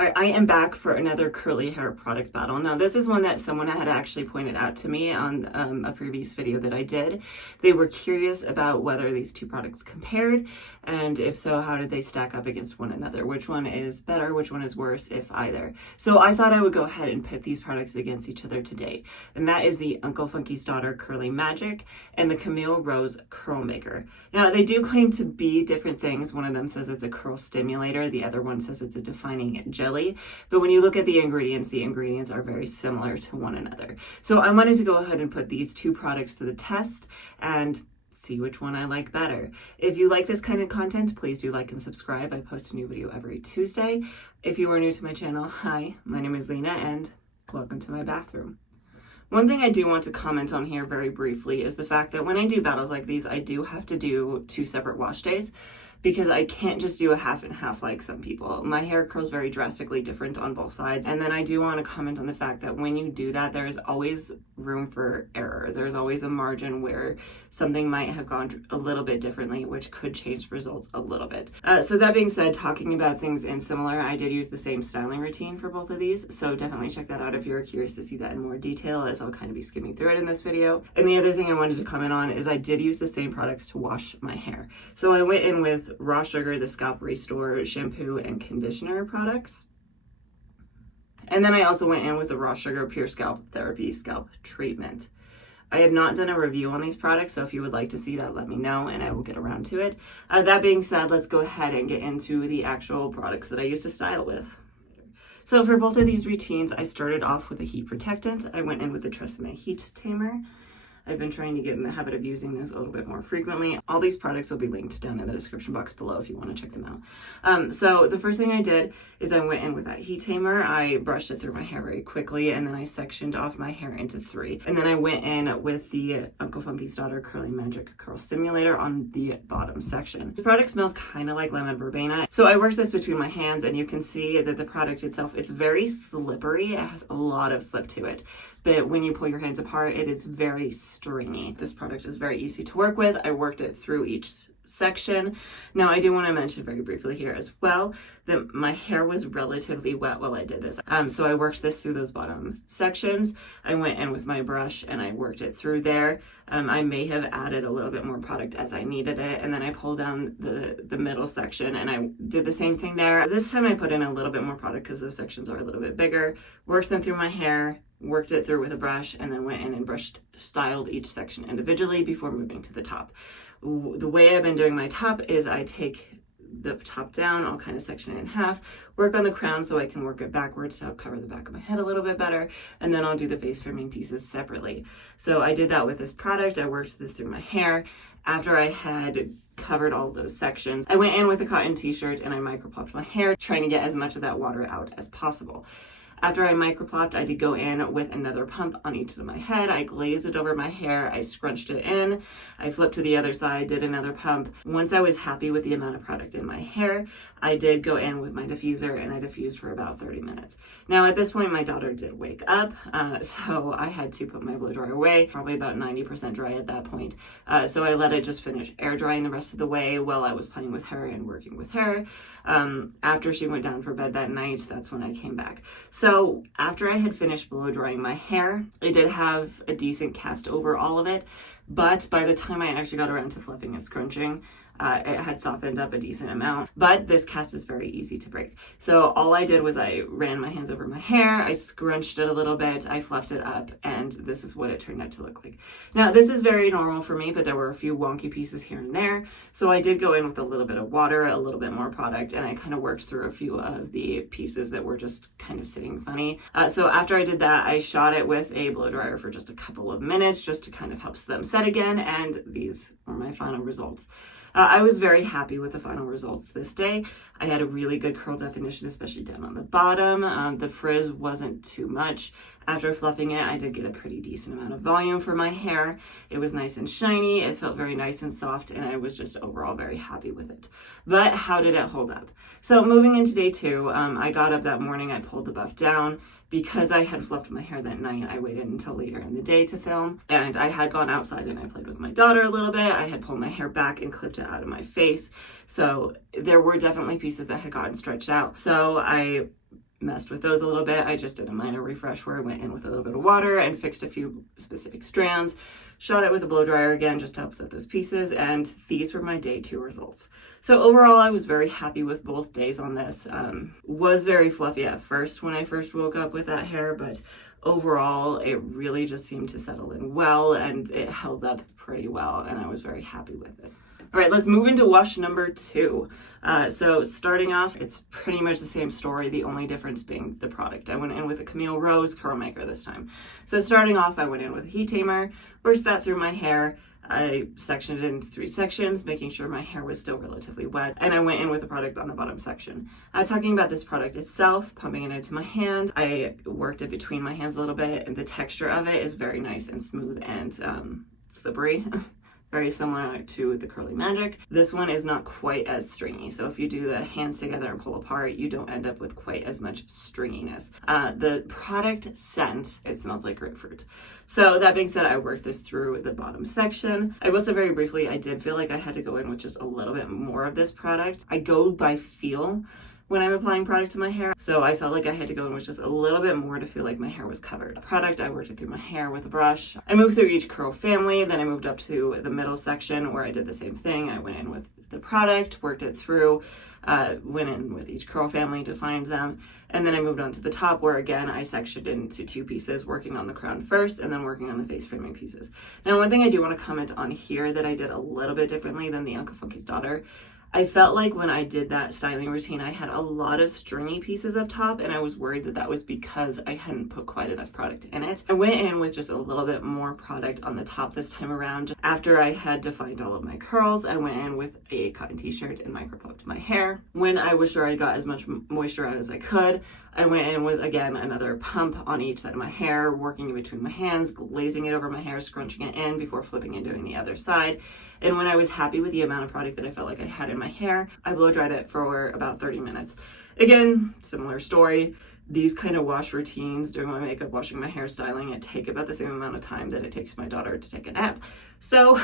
All right, I am back for another curly hair product battle. Now, this is one that someone had actually pointed out to me on a previous video that I did. They were curious about whether these two products compared, and if so, how did they stack up against one another? Which one is better? Which one is worse, if either? So I thought I would go ahead and pit these products against each other today, and that is the Uncle Funky's Daughter Curly Magic and the Camille Rose Curl Maker. Now, they do claim to be different things. One of them says it's a curl stimulator. The other one says it's a defining jelly. But when you look at the ingredients are very similar to one another. So I wanted to go ahead and put these two products to the test and see which one I like better. If you like this kind of content, please do like and subscribe. I post a new video every Tuesday. If you are new to my channel, hi, my name is Lena and welcome to my bathroom. One thing I do want to comment on here very briefly is the fact that when I do battles like these, I do have to do 2 separate wash days, because I can't just do a half and half like some people. My hair curls very drastically different on both sides. And then I do want to comment on the fact that when you do that, there's always room for error. There's always a margin where something might have gone a little bit differently, which could change results a little bit. So that being said, talking about things in similar, I did use the same styling routine for both of these. So definitely check that out if you're curious to see that in more detail, as I'll kind of be skimming through it in this video. And the other thing I wanted to comment on is I did use the same products to wash my hair. So I went in with Raw Sugar, the Scalp Restore shampoo and conditioner products. And then I also went in with the Raw Sugar Pure Scalp Therapy Scalp Treatment. I have not done a review on these products, so if you would like to see that, let me know and I will get around to it. That being said, let's go ahead and get into the actual products that I used to style with. So for both of these routines, I started off with a heat protectant. I went in with the Tresemme Heat Tamer. I've been trying to get in the habit of using this a little bit more frequently. All these products will be linked down in the description box below if you want to check them out. So the first thing I did is I went in with that heat tamer. I brushed it through my hair very quickly, and then I sectioned off my hair into 3. And then I went in with the Uncle Funky's Daughter Curly Magic Curl Stimulator on the bottom section. The product smells kind of like lemon verbena. So I worked this between my hands, and you can see that the product itself, it's very slippery. It has a lot of slip to it. But when you pull your hands apart, it is very stringy. This product is very easy to work with. I worked it through each section. Now, I do want to mention very briefly here as well that my hair was relatively wet while I did this. So I worked this through those bottom sections. I went in with my brush and I worked it through there. I may have added a little bit more product as I needed it. And then I pulled down the middle section and I did the same thing there. This time I put in a little bit more product because those sections are a little bit bigger. Worked them through my hair, worked it through with a brush, and then went in and styled each section individually before moving to the top. The way I've been doing my top is I take the top down, I'll kind of section it in half, work on the crown so I can work it backwards to help cover the back of my head a little bit better, and then I'll do the face framing pieces separately. So I did that with this product. I worked this through my hair. After I had covered all those sections, I went in with a cotton t-shirt and I microplopped my hair, trying to get as much of that water out as possible. After I microplopped, I did go in with another pump on each of my head. I glazed it over my hair. I scrunched it in. I flipped to the other side, did another pump. Once I was happy with the amount of product in my hair, I did go in with my diffuser and I diffused for about 30 minutes. Now at this point, my daughter did wake up, so I had to put my blow dryer away, probably about 90% dry at that point. So I let it just finish air drying the rest of the way while I was playing with her and working with her. After she went down for bed that night, that's when I came back. So after I had finished blow drying my hair, I did have a decent cast over all of it, but by the time I actually got around to fluffing and scrunching, it had softened up a decent amount, but this cast is very easy to break. So all I did was I ran my hands over my hair, I scrunched it a little bit, I fluffed it up, and this is what it turned out to look like. Now, this is very normal for me, but there were a few wonky pieces here and there. So I did go in with a little bit of water, a little bit more product, and I kind of worked through a few of the pieces that were just kind of sitting funny. So after I did that, I shot it with a blow dryer for just a couple of minutes just to kind of help them set again, and these were my final results. I was very happy with the final results this day. I had a really good curl definition, especially down on the bottom. The frizz wasn't too much. After fluffing it, I did get a pretty decent amount of volume for my hair. It was nice and shiny. It felt very nice and soft, and I was just overall very happy with it. But how did it hold up? So moving into day 2, I got up that morning, I pulled the buff down. Because I had fluffed my hair that night, I waited until later in the day to film. And I had gone outside and I played with my daughter a little bit. I had pulled my hair back and clipped it out of my face. So there were definitely pieces that had gotten stretched out. So I messed with those a little bit. I just did a minor refresh where I went in with a little bit of water and fixed a few specific strands, shot it with a blow dryer again just to help set those pieces, and these were my day 2 results. So overall, I was very happy with both days on this. Was very fluffy at first when I first woke up with that hair, but overall it really just seemed to settle in well and it held up pretty well, and I was very happy with it. All right, let's move into wash number 2. So starting off, it's pretty much the same story, the only difference being the product. I went in with a Camille Rose curl maker this time. So starting off, I went in with a heat tamer, worked that through my hair. I sectioned it into 3 sections, making sure my hair was still relatively wet, and I went in with the product on the bottom section. Talking about this product itself, pumping it into my hand, I worked it between my hands a little bit, and the texture of it is very nice and smooth and slippery. Very similar to the Curly Magic. This one is not quite as stringy, so if you do the hands together and pull apart, you don't end up with quite as much stringiness. The product scent, it smells like grapefruit. So that being said, I worked this through the bottom section. I will say very briefly, I did feel like I had to go in with just a little bit more of this product. I go by feel when I'm applying product to my hair, so I felt like I had to go in with just a little bit more to feel like my hair was covered. The product, I worked it through my hair with a brush. I moved through each curl family, then I moved up to the middle section where I did the same thing. I went in with the product, worked it through, went in with each curl family to find them, and then I moved on to the top where again I sectioned into 2 pieces, working on the crown first and then working on the face framing pieces. Now, one thing I do want to comment on here that I did a little bit differently than the Uncle Funky's daughter, I felt like when I did that styling routine, I had a lot of stringy pieces up top, and I was worried that that was because I hadn't put quite enough product in it. I went in with just a little bit more product on the top this time around. After I had defined all of my curls, I went in with a cotton t-shirt and micro-puffed my hair. When I was sure I got as much moisture out as I could, I went in with, again, another pump on each side of my hair, working in between my hands, glazing it over my hair, scrunching it in before flipping and doing the other side. And when I was happy with the amount of product that I felt like I had in my hair, I blow dried it for about 30 minutes. Again, similar story. These kind of wash routines, doing my makeup, washing my hair, styling, it take about the same amount of time that it takes my daughter to take a nap. So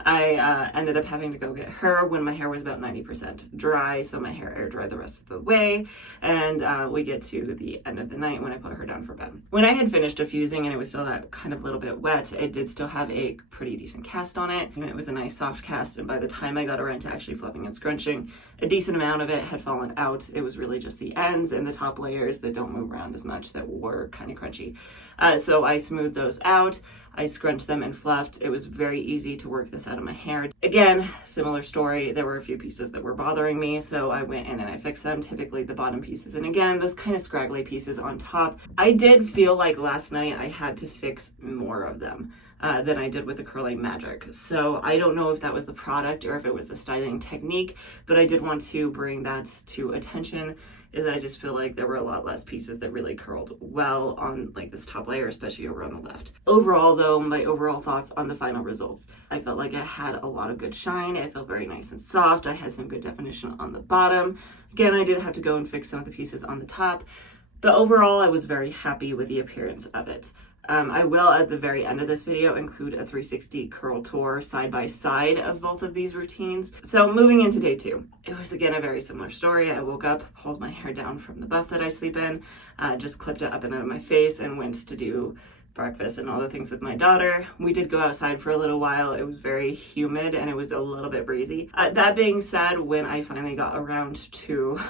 I ended up having to go get her when my hair was about 90% dry, so my hair air dried the rest of the way, and we get to the end of the night when I put her down for bed. When I had finished diffusing and it was still that kind of little bit wet, it did still have a pretty decent cast on it. It was a nice soft cast, and by the time I got around to actually fluffing and scrunching, a decent amount of it had fallen out. It was really just the ends and the top layers that don't move around as much that were kind of crunchy. So I smoothed those out. I scrunched them and fluffed. It was very easy to work this out of my hair. Again, similar story. There were a few pieces that were bothering me, so I went in and I fixed them, typically the bottom pieces. And again, those kind of scraggly pieces on top. I did feel like last night I had to fix more of them than I did with the Curly Magic. So I don't know if that was the product or if it was the styling technique, but I did want to bring that to attention, is I just feel like there were a lot less pieces that really curled well on like this top layer, especially over on the left. Overall though, my overall thoughts on the final results, I felt like I had a lot of good shine. It felt very nice and soft. I had some good definition on the bottom. Again, I did have to go and fix some of the pieces on the top, but overall I was very happy with the appearance of it. I will, at the very end of this video, include a 360 curl tour side by side of both of these routines. So moving into day 2, it was again a very similar story. I woke up, pulled my hair down from the buff that I sleep in, just clipped it up and out of my face, and went to do breakfast and all the things with my daughter. We did go outside for a little while. It was very humid and it was a little bit breezy. That being said, when I finally got around to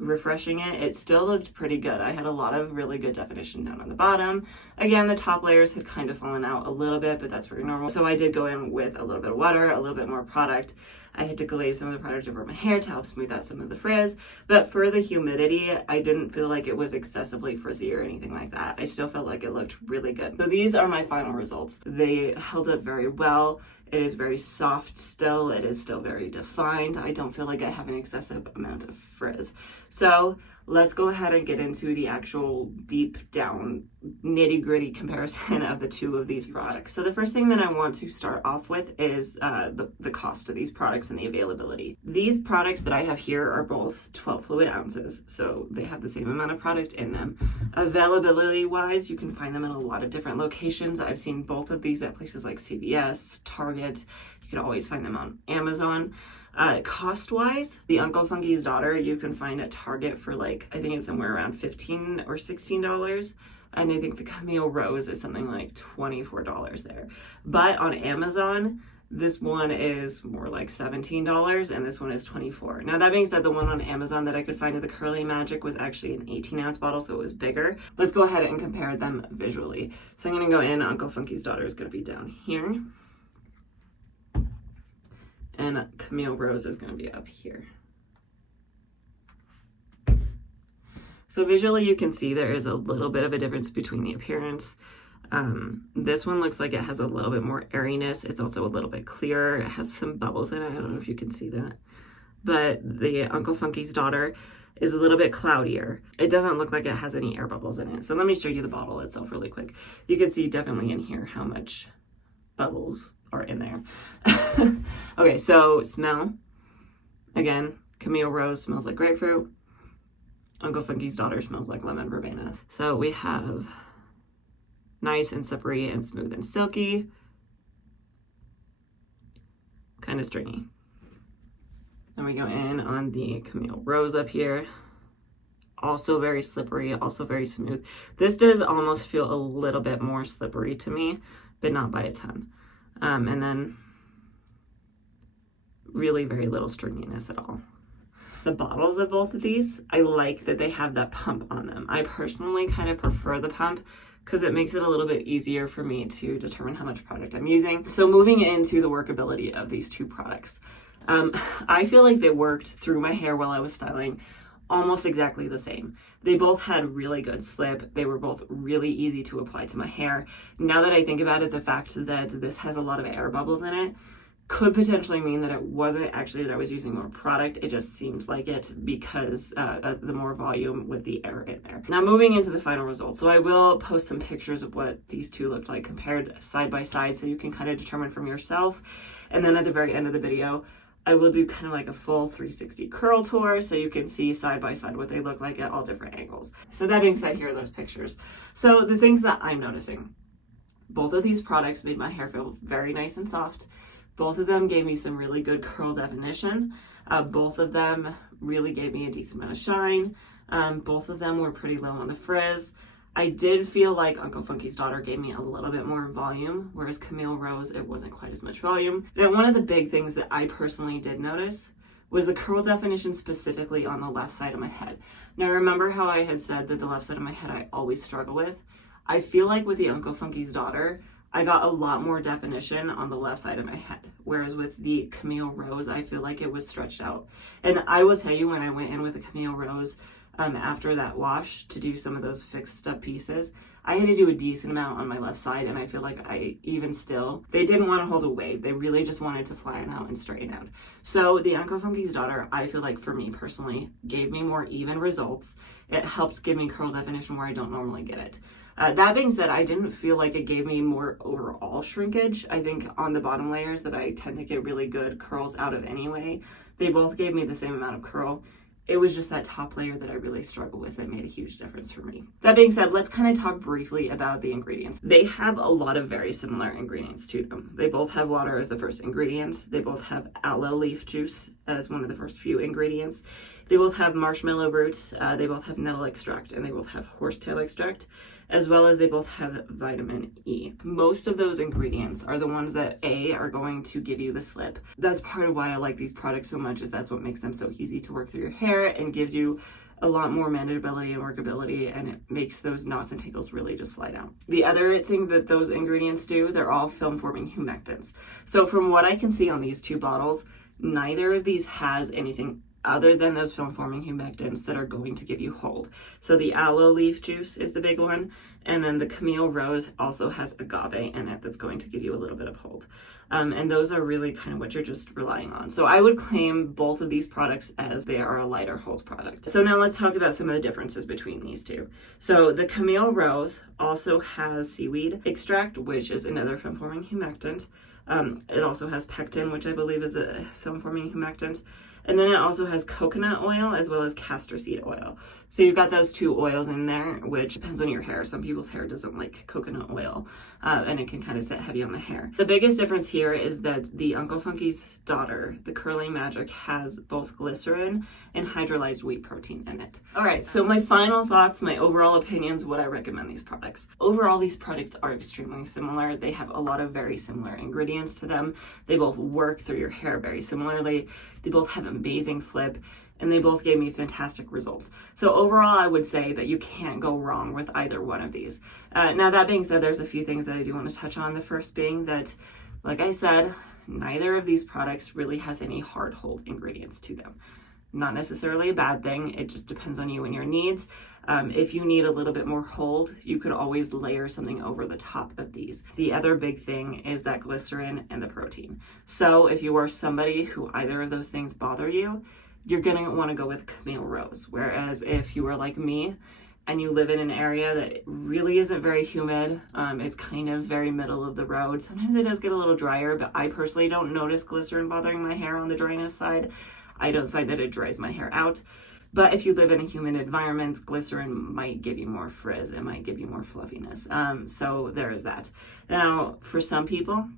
refreshing it, it still looked pretty good. I had a lot of really good definition down on the bottom. Again, the top layers had kind of fallen out a little bit, but that's very normal. So I did go in with a little bit of water, a little bit more product. I had to glaze some of the product over my hair to help smooth out some of the frizz, but for the humidity, I didn't feel like it was excessively frizzy or anything like that. I still felt like it looked really good. So these are my final results. They held up very well. It is very soft still. It is still very defined. I don't feel like I have an excessive amount of frizz. So let's go ahead and get into the actual deep down nitty gritty comparison of the two of these products. So the first thing that I want to start off with is the cost of these products and the availability. These products that I have here are both 12 fluid ounces, so they have the same amount of product in them. Availability wise, you can find them in a lot of different locations. I've seen both of these at places like CVS, Target. You can always find them on Amazon. Cost-wise, the Uncle Funky's Daughter you can find at Target for like, I think it's somewhere around $15 or $16. And I think the Camille Rose is something like $24 there. But on Amazon, this one is more like $17 and this one is $24. Now that being said, the one on Amazon that I could find at the Curly Magic was actually an 18-ounce bottle, so it was bigger. Let's go ahead and compare them visually. So I'm gonna go in, Uncle Funky's Daughter is gonna be down here. And Camille Rose is gonna be up here. So visually you can see there is a little bit of a difference between the appearance. This one looks like it has a little bit more airiness. It's also a little bit clearer. It has some bubbles in it. I don't know if you can see that. But the Uncle Funky's Daughter is a little bit cloudier. It doesn't look like it has any air bubbles in it. So let me show you the bottle itself really quick. You can see definitely in here how much bubbles are in there. Okay, so smell. Again, Camille Rose smells like grapefruit. Uncle Funky's Daughter smells like lemon verbena. So we have nice and slippery and smooth and silky. Kind of stringy. Then we go in on the Camille Rose up here. Also very slippery, also very smooth. This does almost feel a little bit more slippery to me, but not by a ton. And then really very little stringiness at all. The bottles of both of these, I like that they have that pump on them. I personally kind of prefer the pump because it makes it a little bit easier for me to determine how much product I'm using. So moving into the workability of these two products, I feel like they worked through my hair while I was styling almost exactly the same. They both had really good slip. They were both really easy to apply to my hair. Now that I think about it, the fact that this has a lot of air bubbles in it could potentially mean that it wasn't actually that I was using more product. It just seemed like it because the more volume with the air in there. Now moving into the final results. So I will post some pictures of what these two looked like compared side by side so you can kind of determine from yourself. And then at the very end of the video, I will do kind of like a full 360 curl tour so you can see side by side what they look like at all different angles. So that being said, here are those pictures. So the things that I'm noticing. Both of these products made my hair feel very nice and soft. Both of them gave me some really good curl definition. Both of them really gave me a decent amount of shine. Both of them were pretty low on the frizz. I did feel like Uncle Funky's Daughter gave me a little bit more volume, whereas Camille Rose, it wasn't quite as much volume. Now, one of the big things that I personally did notice was the curl definition specifically on the left side of my head. Now, remember how I had said that the left side of my head I always struggle with? I feel like with the Uncle Funky's Daughter, I got a lot more definition on the left side of my head, whereas with the Camille Rose, I feel like it was stretched out. And I will tell you, when I went in with the Camille Rose after that wash to do some of those fixed up pieces, I had to do a decent amount on my left side, and I feel like they didn't want to hold a wave. They really just wanted to flatten out and straighten out. So the Uncle Funky's Daughter, I feel like for me personally, gave me more even results. It helped give me curl definition where I don't normally get it. That being said, I didn't feel like it gave me more overall shrinkage. I think on the bottom layers that I tend to get really good curls out of anyway, they both gave me the same amount of curl. It was just that top layer that I really struggle with that made a huge difference for me. That being said, let's kind of talk briefly about the ingredients. They have a lot of very similar ingredients to them. They both have water as the first ingredient. They both have aloe leaf juice as one of the first few ingredients. They both have marshmallow roots. They both have nettle extract, and they both have horsetail extract, as well as they both have vitamin E. Most of those ingredients are the ones that are going to give you the slip. That's part of why I like these products so much, is that's what makes them so easy to work through your hair and gives you a lot more manageability and workability, and it makes those knots and tangles really just slide out. The other thing that those ingredients do, they're all film-forming humectants. So from what I can see on these two bottles, neither of these has anything other than those film-forming humectants that are going to give you hold. So the aloe leaf juice is the big one, and then the Camille Rose also has agave in it that's going to give you a little bit of hold. And those are really kind of what you're just relying on. So I would claim both of these products as they are a lighter hold product. So now let's talk about some of the differences between these two. So the Camille Rose also has seaweed extract, which is another film-forming humectant. It also has pectin, which I believe is a film-forming humectant. And then it also has coconut oil as well as castor seed oil. So you've got those two oils in there, which depends on your hair. Some people's hair doesn't like coconut oil, and it can kind of sit heavy on the hair. The biggest difference here is that the Uncle Funky's daughter, the Curly Magic, has both glycerin and hydrolyzed wheat protein in it. All right, so my final thoughts, my overall opinions, would I recommend these products? Overall, these products are extremely similar. They have a lot of very similar ingredients to them. They both work through your hair very similarly. They both have amazing slip, and they both gave me fantastic results. So overall, I would say that you can't go wrong with either one of these. Now, that being said, there's a few things that I do want to touch on. The first being that, like I said, neither of these products really has any hard hold ingredients to them. Not necessarily a bad thing. It just depends on you and your needs. If you need a little bit more hold, you could always layer something over the top of these. The other big thing is that glycerin and the protein. So if you are somebody who either of those things bother you, you're gonna wanna go with Camille Rose. Whereas if you are like me and you live in an area that really isn't very humid, it's kind of very middle of the road. Sometimes it does get a little drier, but I personally don't notice glycerin bothering my hair on the dryness side. I don't find that it dries my hair out. But if you live in a humid environment, glycerin might give you more frizz. It might give you more fluffiness. So there is that. Now, for some people,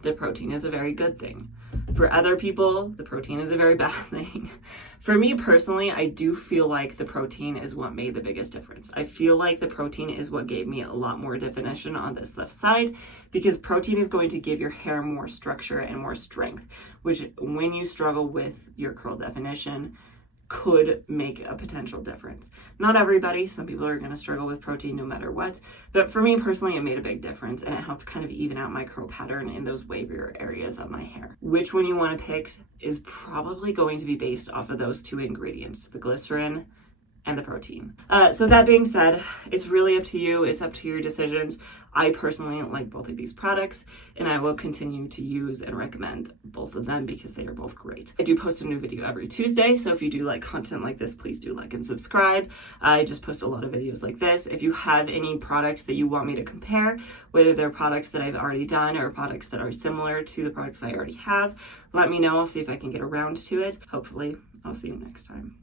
the protein is a very good thing. For other people, the protein is a very bad thing. For me personally, I do feel like the protein is what made the biggest difference. I feel like the protein is what gave me a lot more definition on this left side, because protein is going to give your hair more structure and more strength, which when you struggle with your curl definition, could make a potential difference. Not everybody, some people are going to struggle with protein no matter what, but for me personally, it made a big difference, and it helped kind of even out my curl pattern in those wavier areas of my hair. Which one you want to pick is probably going to be based off of those two ingredients, the glycerin and the protein. So that being said, it's really up to you. It's up to your decisions. I personally like both of these products, and I will continue to use and recommend both of them because they are both great. I do post a new video every Tuesday, so if you do like content like this, please do like and subscribe. I just post a lot of videos like this. If you have any products that you want me to compare, whether they're products that I've already done or products that are similar to the products I already have, let me know. I'll see if I can get around to it. Hopefully, I'll see you next time.